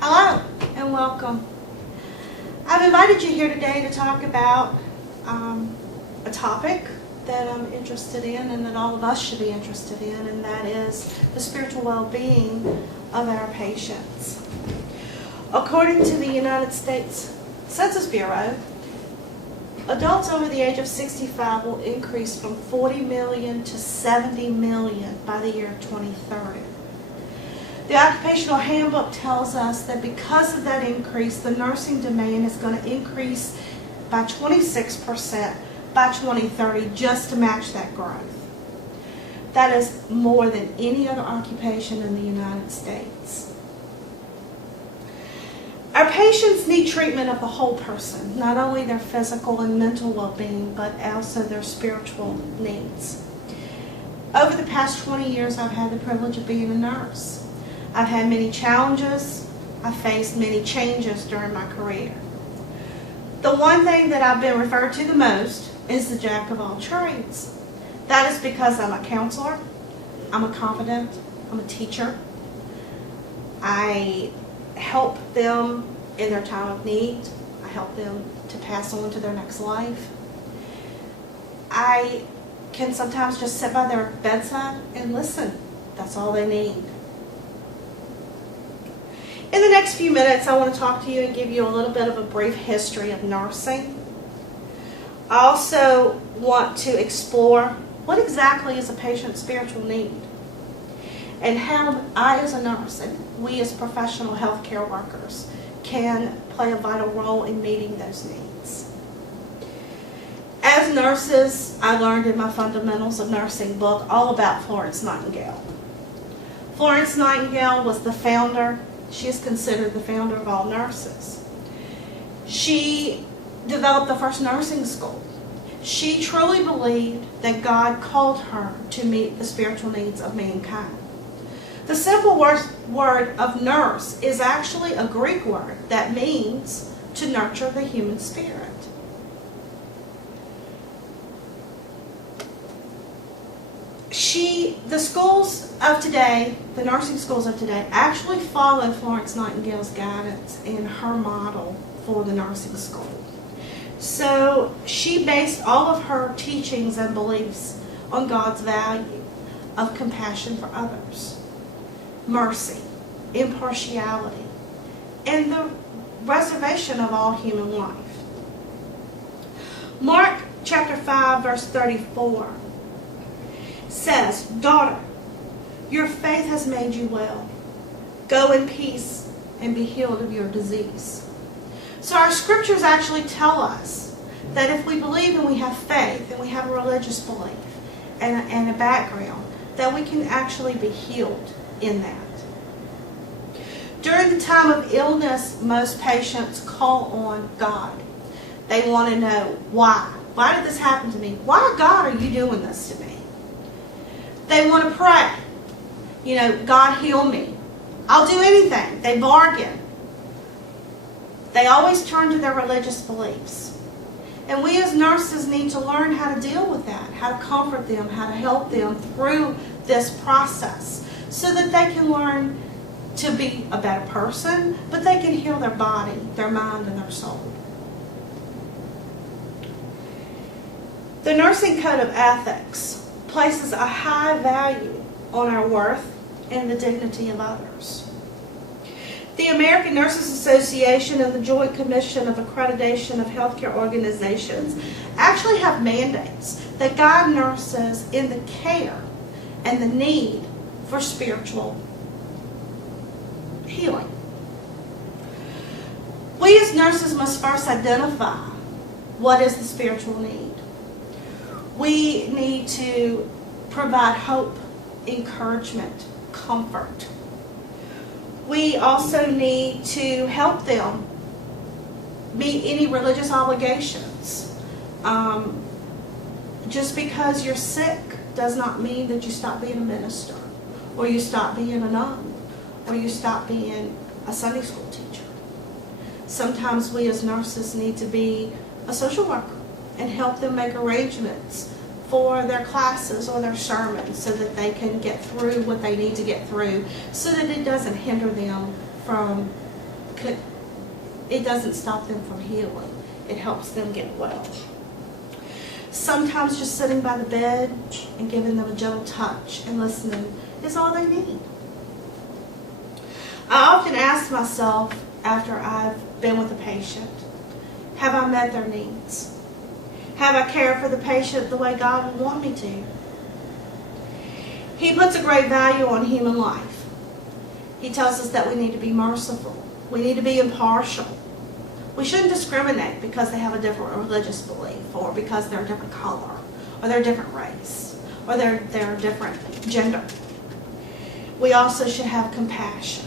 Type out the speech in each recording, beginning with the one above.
Hello and welcome. I've invited you here today to talk about a topic that I'm interested in and that all of us should be interested in, and that is the spiritual well-being of our patients. According to the United States Census Bureau, adults over the age of 65 will increase from 40 million to 70 million by the year 2030. The Occupational Handbook tells us that because of that increase, the nursing demand is going to increase by 26% by 2030 just to match that growth. That is more than any other occupation in the United States. Our patients need treatment of the whole person, not only their physical and mental well-being, but also their spiritual needs. Over the past 20 years, I've had the privilege of being a nurse. I've had many challenges. I've faced many changes during my career. The one thing that I've been referred to the most is the jack of all trades. That is because I'm a counselor, I'm a confidant, I'm a teacher. I help them in their time of need. I help them to pass on to their next life. I can sometimes just sit by their bedside and listen. That's all they need. In the next few minutes, I want to talk to you and give you a little bit of a brief history of nursing. I also want to explore what exactly is a patient's spiritual need and how I as a nurse and we as professional healthcare workers can play a vital role in meeting those needs. As nurses, I learned in my Fundamentals of Nursing book all about Florence Nightingale. Florence Nightingale was the founder. She is considered the founder of all nurses. She developed the first nursing school. She truly believed that God called her to meet the spiritual needs of mankind. The simple word of nurse is actually a Greek word that means to nurture the human spirit. The schools of today, the nursing schools of today, actually follow Florence Nightingale's guidance and her model for the nursing school. So she based all of her teachings and beliefs on God's value of compassion for others, mercy, impartiality, and the preservation of all human life. Mark chapter 5, verse 34 says, "Daughter, your faith has made you well. Go in peace and be healed of your disease." So our scriptures actually tell us that if we believe and we have faith and we have a religious belief and a background, that we can actually be healed in that. During the time of illness, most patients call on God. They want to know why. Why did this happen to me? Why, God, are you doing this to me? They want to pray. God heal me. I'll do anything. They bargain. They always turn to their religious beliefs. And we as nurses need to learn how to deal with that, how to comfort them, how to help them through this process so that they can learn to be a better person, but they can heal their body, their mind, and their soul. The Nursing Code of Ethics places a high value on our worth and the dignity of others. The American Nurses Association and the Joint Commission of Accreditation of Healthcare Organizations actually have mandates that guide nurses in the care and the need for spiritual healing. We as nurses must first identify what is the spiritual need. We need to provide hope, encouragement, comfort. We also need to help them meet any religious obligations. Just because you're sick does not mean that you stop being a minister, or you stop being a nun, or you stop being a Sunday school teacher. Sometimes we as nurses need to be a social worker and help them make arrangements for their classes or their sermons so that they can get through what they need to get through, so that it doesn't hinder them from it doesn't stop them from healing. It helps them get well. Sometimes just sitting by the bed and giving them a gentle touch and listening is all they need. I often ask myself after I've been with a patient, have I met their needs? Have I cared for the patient the way God would want me to? He puts a great value on human life. He tells us that we need to be merciful. We need to be impartial. We shouldn't discriminate because they have a different religious belief, or because they're a different color, or they're a different race, or they're a different gender. We also should have compassion.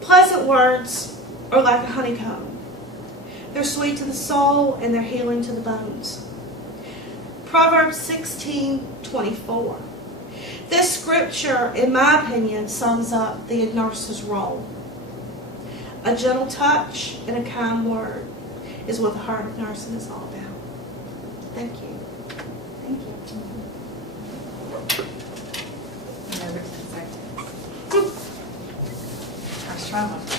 Pleasant words are like a honeycomb. They're sweet to the soul and they're healing to the bones. Proverbs 16:24. This scripture, in my opinion, sums up the nurse's role. A gentle touch and a kind word is what the heart of nursing is all about. Thank you. Thank you. Another 10 seconds. Our trauma.